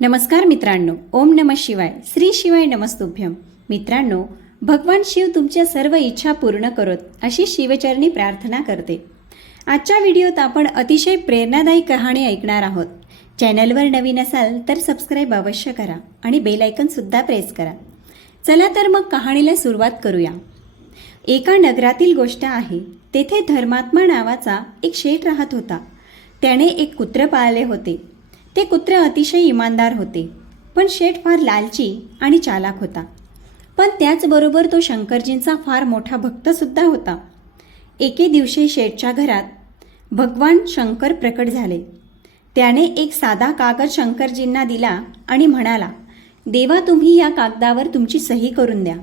नमस्कार मित्रांनो, ओम नमः शिवाय, श्री शिवाय नमस्तुभ्यम. मित्रांनो, भगवान शिव तुमच्या सर्व इच्छा पूर्ण करोत अशी शिवचरणी प्रार्थना करते. आजच्या व्हिडिओत आपण अतिशय प्रेरणादायी कहाणी ऐकणार आहोत. चॅनलवर नवीन असाल तर सबस्क्राईब अवश्य करा आणि बेल आयकन सुद्धा प्रेस करा. चला तर मग कहाणीला सुरुवात करूया. एका नगरातील गोष्ट आहे. तेथे धर्मात्मा नावाचा एक शेठ राहत होता. त्याने एक कुत्र पाळले होते. ते कुत्रे अतिशय इमानदार होते, पण शेठ फार लालची आणि चालाक होता. पण त्याचबरोबर तो शंकरजींचा फार मोठा भक्तसुद्धा होता. एके दिवशी शेठच्या घरात भगवान शंकर प्रकट झाले. त्याने एक साधा कागद शंकरजींना दिला आणि म्हणाला, देवा, तुम्ही या कागदावर तुमची सही करून द्या.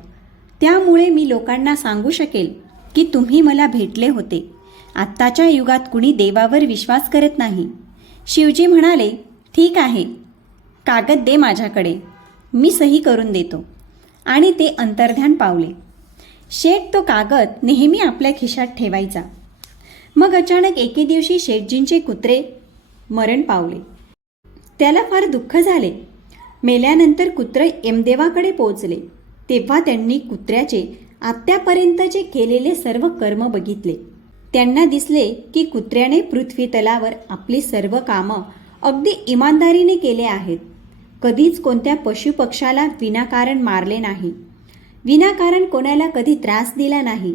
त्यामुळे मी लोकांना सांगू शकेल की तुम्ही मला भेटले होते. आत्ताच्या युगात कुणी देवावर विश्वास करत नाही. शिवजी म्हणाले, ठीक आहे, कागद दे माझ्याकडे, मी सही करून देतो. आणि ते अंतर्ध्यान पावले. शेठ तो कागद नेहमी आपल्या खिशात ठेवायचा. मग अचानक एके दिवशी शेठजींचे कुत्रे मरण पावले. त्याला फार दुःख झाले. मेल्यानंतर कुत्रे यमदेवाकडे पोहोचले. तेव्हा त्यांनी कुत्र्याचे आत्तापर्यंतचे केलेले सर्व कर्म बघितले. त्यांना दिसले की कुत्र्याने पृथ्वी तलावर आपली सर्व कामं अगदी इमानदारीने केले आहेत. कधीच कोणत्या पशुपक्षाला विनाकारण मारले नाही. विनाकारण कोणाला कधी त्रास दिला नाही.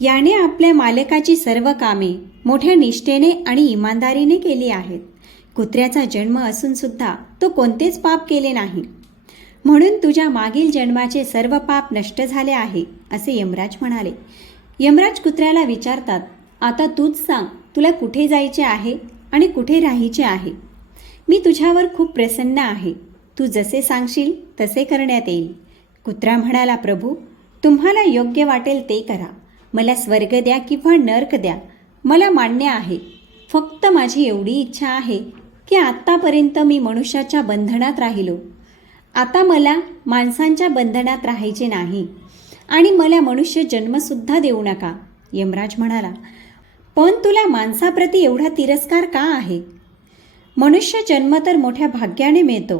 याने आपल्या मालकाची सर्व कामे मोठ्या निष्ठेने आणि इमानदारीने केली आहेत. कुत्र्याचा जन्म असून सुद्धा तो कोणतेच पाप केले नाही. म्हणून तुझ्या मागील जन्माचे सर्व पाप नष्ट झाले आहे, असे यमराज म्हणाले. यमराज कुत्र्याला विचारतात, आता तूच सांग, तुला कुठे जायचे आहे आणि कुठे राहायचे आहे. मी तुझ्यावर खूप प्रसन्न आहे. तू जसे सांगशील तसे करण्यात येईल. कुत्रा म्हणाला, प्रभू, तुम्हाला योग्य वाटेल ते करा. मला स्वर्ग द्या किंवा नर्क द्या, मला मान्य आहे. फक्त माझी एवढी इच्छा आहे की आत्तापर्यंत मी मनुष्याच्या बंधनात राहिलो. आता मला माणसांच्या बंधनात राहायचे नाही आणि मला मनुष्य जन्मसुद्धा देऊ नका. यमराज म्हणाला, पण तुला माणसाप्रती एवढा तिरस्कार का आहे? मनुष्य जन्म तर मोठ्या भाग्याने मिळतो.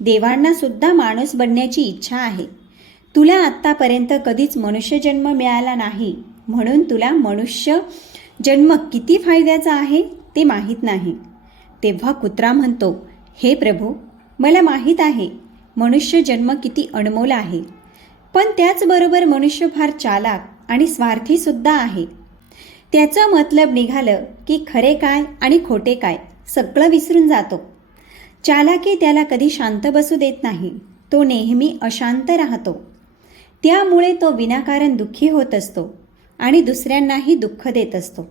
देवांना सुद्धा माणूस बनण्याची इच्छा आहे. तुला आत्तापर्यंत कधीच मनुष्य जन्म मिळाला नाही, म्हणून तुला मनुष्य जन्म किती फायद्याचा आहे ते माहीत नाही. तेव्हा कुत्रा म्हणतो, हे प्रभू, मला माहीत आहे मनुष्य जन्म किती अनमोल आहे, पण त्याचबरोबर मनुष्य फार चालाक आणि स्वार्थीसुद्धा आहे. त्याचं मतलब निघालं की खरे काय आणि खोटे काय सगळं विसरून जातो. चालाकी त्याला कधी शांत बसू देत नाही. तो नेहमी अशांत राहतो. त्यामुळे तो विनाकारण दुःखी होत असतो आणि दुसऱ्यांनाही दुःख देत असतो.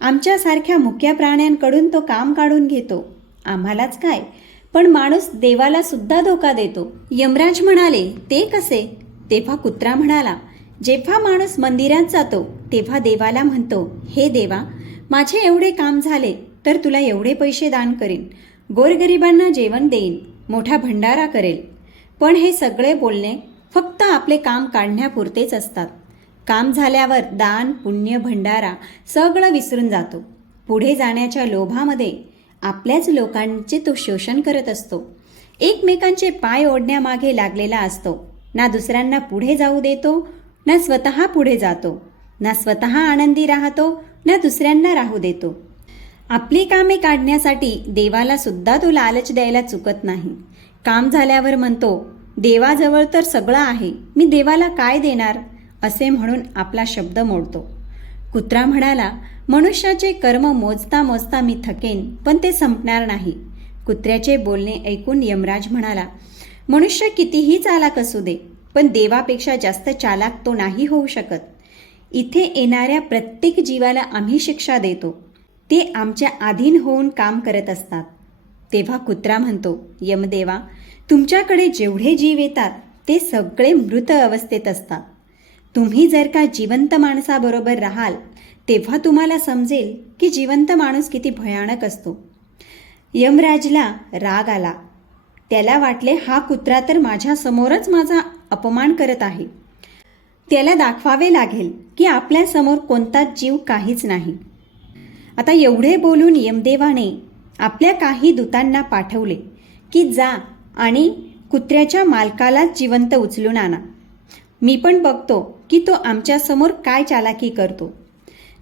आमच्यासारख्या मुक्या प्राण्यांकडून तो काम काढून घेतो. आम्हालाच काय, पण माणूस देवाला सुद्धा धोका देतो. यमराज म्हणाले, ते कसे? तेव्हा कुत्रा म्हणाला, जेव्हा माणूस मंदिरात जातो तेव्हा देवाला म्हणतो, हे देवा, माझे एवढे काम झाले तर तुला एवढे पैसे दान करीन, गोरगरिबांना जेवण देईन, मोठा भंडारा करेल. पण हे सगळे बोलणे फक्त आपले काम काढण्यापुरतेच असतात. काम झाल्यावर दान, पुण्य, भंडारा सगळं विसरून जातो. पुढे जाण्याच्या लोभामध्ये आपल्याच लोकांचे तो शोषण करत असतो. एकमेकांचे पाय ओढण्यामागे लागलेला असतो. ना दुसऱ्यांना पुढे जाऊ देतो, ना स्वतः पुढे जातो. ना स्वतः आनंदी राहतो, ना दुसऱ्यांना राहू देतो. आपली कामे काढण्यासाठी देवाला सुद्धा तो लालच द्यायला चुकत नाही. काम झाल्यावर म्हणतो, देवाजवळ तर सगळं आहे, मी देवाला काय देणार, असे म्हणून आपला शब्द मोडतो. कुत्रा म्हणाला, मनुष्याचे कर्म मोजता मोजता मी थकेन, पण ते संपणार नाही. कुत्र्याचे बोलणे ऐकून यमराज म्हणाला, मनुष्य कितीही चालाक असू दे, पण देवापेक्षा जास्त चालाक तो नाही होऊ शकत. इथे येणाऱ्या प्रत्येक जीवाला आम्ही शिक्षा देतो. ते आमच्या अधीन होऊन काम करत असतात. तेव्हा कुत्रा म्हणतो, यमदेवा, तुमच्याकडे जेवढे जीव येतात ते सगळे मृत अवस्थेत असतात. तुम्ही जर का जिवंत माणसाबरोबर राहाल तेव्हा तुम्हाला समजेल की जिवंत माणूस किती भयानक असतो. यमराजला राग आला. त्याला वाटले, हा कुत्रा तर माझ्यासमोरच माझा अपमान करत आहे. त्याला दाखवावे लागेल की आपल्यासमोर कोणताच जीव काहीच नाही. आता एवढे बोलून यमदेवाने आपल्या काही दूतांना पाठवले की जा आणि कुत्र्याच्या मालकाला जिवंत उचलून आणा. मी पण बघतो की तो आमच्यासमोर काय चालाकी करतो.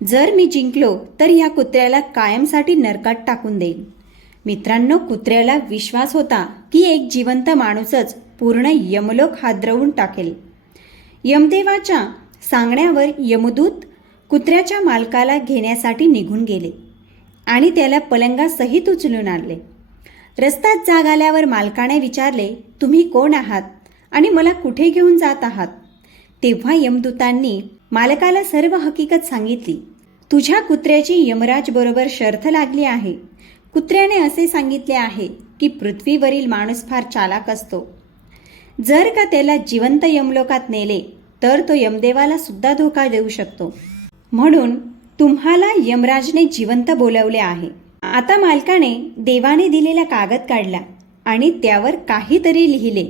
जर मी जिंकलो तर या कुत्र्याला कायमसाठी नरकात टाकून देईल. मित्रांनो, कुत्र्याला विश्वास होता की एक जिवंत माणूसच पूर्ण यमलोक हादरवून टाकेल. यमदेवाच्या सांगण्यावर यमदूत कुत्र्याच्या मालकाला घेण्यासाठी निघून गेले आणि त्याला पलंगासहित उचलून आणले. रस्त्यात जाग आल्यावर मालकाने विचारले, तुम्ही कोण आहात आणि मला कुठे घेऊन जात आहात? तेव्हा यमदूतांनी मालकाला सर्व हकीकत सांगितली. तुझ्या कुत्र्याची यमराज बरोबर शर्थ लागली आहे. कुत्र्याने असे सांगितले आहे की पृथ्वीवरील माणूस फार चालाक असतो. जर का त्याला जिवंत यमलोकात नेले तर तो यमदेवाला सुद्धा धोका देऊ शकतो. म्हणून तुम्हाला यमराजने जिवंत बोलवले आहे. आता मालकाने देवाने दिलेला कागद काढला आणि त्यावर काहीतरी लिहिले.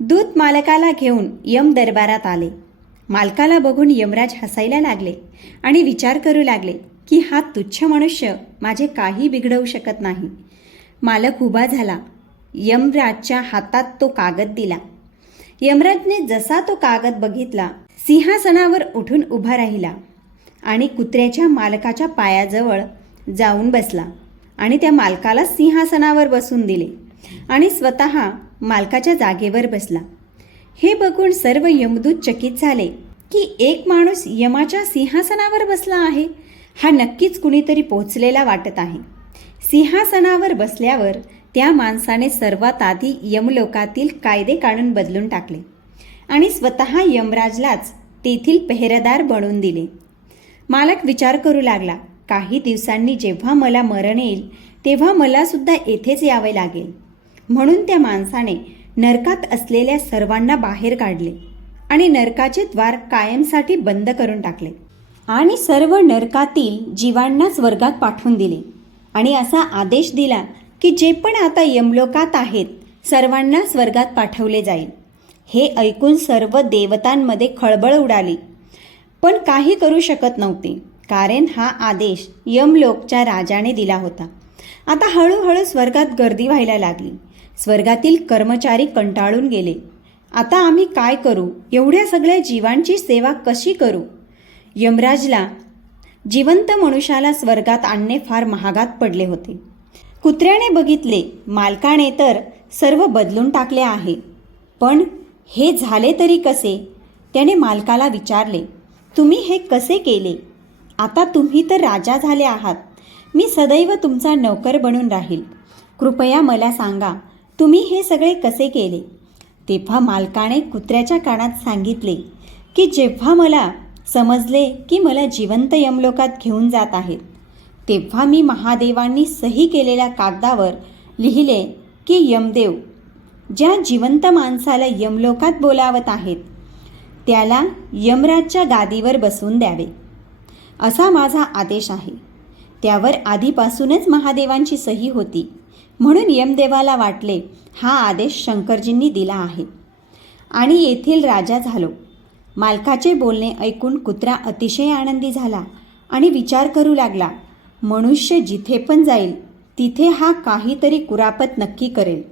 दूत मालकाला घेऊन यम दरबारात आले. मालकाला बघून यमराज हसायला लागले आणि विचार करू लागले की हा तुच्छ मनुष्य माझे काही बिघडवू शकत नाही. मालक उभा झाला. यमराजच्या हातात तो कागद दिला. यमराजने जसा तो कागद बघितला, सिंहासनावर उठून उभा राहिला आणि कुत्र्याच्या मालकाच्या पायाजवळ जाऊन बसला आणि त्या मालकाला सिंहासनावर बसून दिले आणि स्वतः मालकाच्या जागेवर बसला. हे बघून सर्व यमदूत चकित झाले की एक माणूस यमाच्या सिंहासनावर बसला आहे. हा नक्कीच कुणीतरी पोहोचलेला वाटत आहे. सिंहासनावर बसल्यावर त्या माणसाने सर्वात आधी यमलोकातील कायदे काढून बदलून टाकले आणि स्वतः यमराजलाच तेथील पेहेरेदार बनवून दिले. मालक विचार करू लागला, काही दिवसांनी जेव्हा मला मरण येईल तेव्हा मला सुद्धा येथेच यावे लागेल. म्हणून त्या माणसाने नरकात असलेल्या सर्वांना बाहेर काढले आणि नरकाचे द्वार कायमसाठी बंद करून टाकले आणि सर्व नरकातील जीवांना स्वर्गात पाठवून दिले आणि असा आदेश दिला की जे पण आता यमलोकात आहेत सर्वांना स्वर्गात पाठवले जाईल. हे ऐकून सर्व देवतांमध्ये खळबळ उडाली, पण काही करू शकत नव्हते, कारण हा आदेश यमलोकच्या राजाने दिला होता. आता हळूहळू स्वर्गात गर्दी व्हायला लागली. स्वर्गातील कर्मचारी कंटाळून गेले. आता आम्ही काय करू? एवढ्या सगळ्या जीवांची सेवा कशी करू? यमराजला जिवंत मनुष्याला स्वर्गात आणणे फार महागात पडले होते. कुत्र्याने बघितले, मालकाने तर सर्व बदलून टाकले आहे, पण हे झाले तरी कसे? त्याने मालकाला विचारले, तुम्ही हे कसे केले? आता तुम्ही तर राजा झाले आहात. मी सदैव तुमचा नौकर बनून राहील. कृपया मला सांगा, तुम्ही हे सगळे कसे केले? तेव्हा मालकाने कुत्र्याच्या कानात सांगितले की जेव्हा मला समजले की मला जिवंत यमलोकात घेऊन जात आहेत, तेव्हा मी महादेवांनी सही केलेल्या कागदावर लिहिले की यमदेव ज्या जिवंत माणसाला यमलोकात बोलावत आहेत त्याला यमराजच्या गादीवर बसवून द्यावे, असा माझा आदेश आहे. त्यावर आधीपासूनच महादेवांची सही होती. म्हणून यमदेवाला वाटले हा आदेश शंकरजींनी दिला आहे आणि येथील राजा झालो. मालकाचे बोलणे ऐकून कुत्रा अतिशय आनंदी झाला आणि विचार करू लागला, मनुष्य जिथे पण जाईल तिथे हा काहीतरी कुरापत नक्की करेल.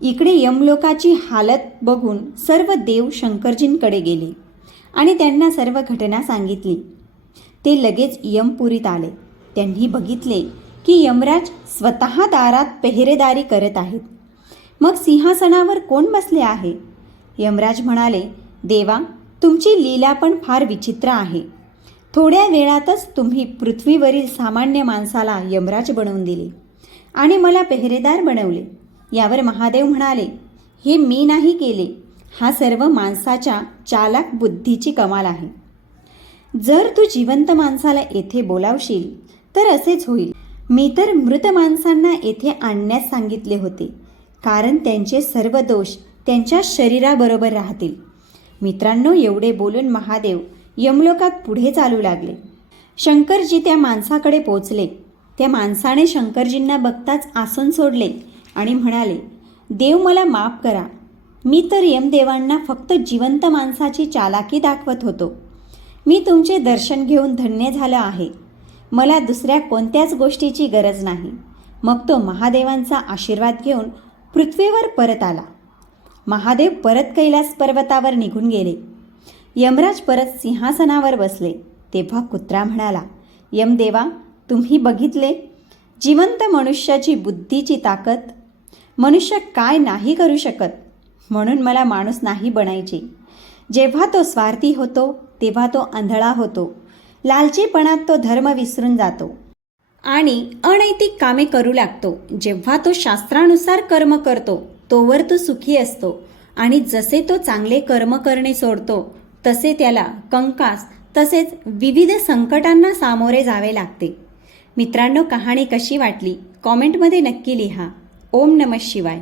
इकडे यमलोकाची हालत बघून सर्व देव शंकरजींकडे गेले आणि त्यांना सर्व घटना सांगितली. ते लगेच यमपुरीत आले. त्यांनी बघितले की यमराज स्वतः दारात पेहेरेदारी करत आहेत. मग सिंहासनावर कोण बसले आहे? यमराज म्हणाले, देवा, तुमची लीला पण फार विचित्र आहे. थोड्या वेळातच तुम्ही पृथ्वीवरील सामान्य माणसाला यमराज बनवून दिले आणि मला पेहेरेदार बनवले. यावर महादेव म्हणाले, हे मी नाही केले, हा सर्व माणसाच्या चालाक बुद्धीची कमाल आहे. जर तू जिवंत माणसाला येथे बोलावशील तर असेच होईल. मी तर मृत माणसांना येथे आणण्यास सांगितले होते, कारण त्यांचे सर्व दोष त्यांच्या शरीराबरोबर राहतील. मित्रांनो, एवढे बोलून महादेव यमलोकात पुढे चालू लागले. शंकरजी त्या माणसाकडे पोचले. त्या माणसाने शंकरजींना बघताच आसन सोडले आणि म्हणाले, देव मला माफ करा. मी तर यमदेवांना फक्त जिवंत माणसाची चालाकी दाखवत होतो. मी तुमचे दर्शन घेऊन धन्य झालो आहे. मला दुसऱ्या कोणत्याच गोष्टीची गरज नाही. मग तो महादेवांचा आशीर्वाद घेऊन पृथ्वीवर परत आला. महादेव परत कैलास पर्वतावर निघून गेले. यमराज परत सिंहासनावर बसले. तेव्हा कुत्रा म्हणाला, यमदेवा, तुम्ही बघितले जिवंत मनुष्याची बुद्धीची ताकद. मनुष्य काय नाही करू शकत, म्हणून मला माणूस नाही बनायचे. जेव्हा तो स्वार्थी होतो तेव्हा तो आंधळा होतो. लालचीपणात तो धर्म विसरून जातो आणि अनैतिक कामे करू लागतो. जेव्हा तो शास्त्रानुसार कर्म करतो तोवर तो सुखी असतो आणि जसे तो चांगले कर्म करणे सोडतो तसे त्याला कंकास तसेच विविध संकटांना सामोरे जावे लागते. मित्रांनो, कहाणी कशी वाटली कॉमेंटमध्ये नक्की लिहा. ओम नमः शिवाय.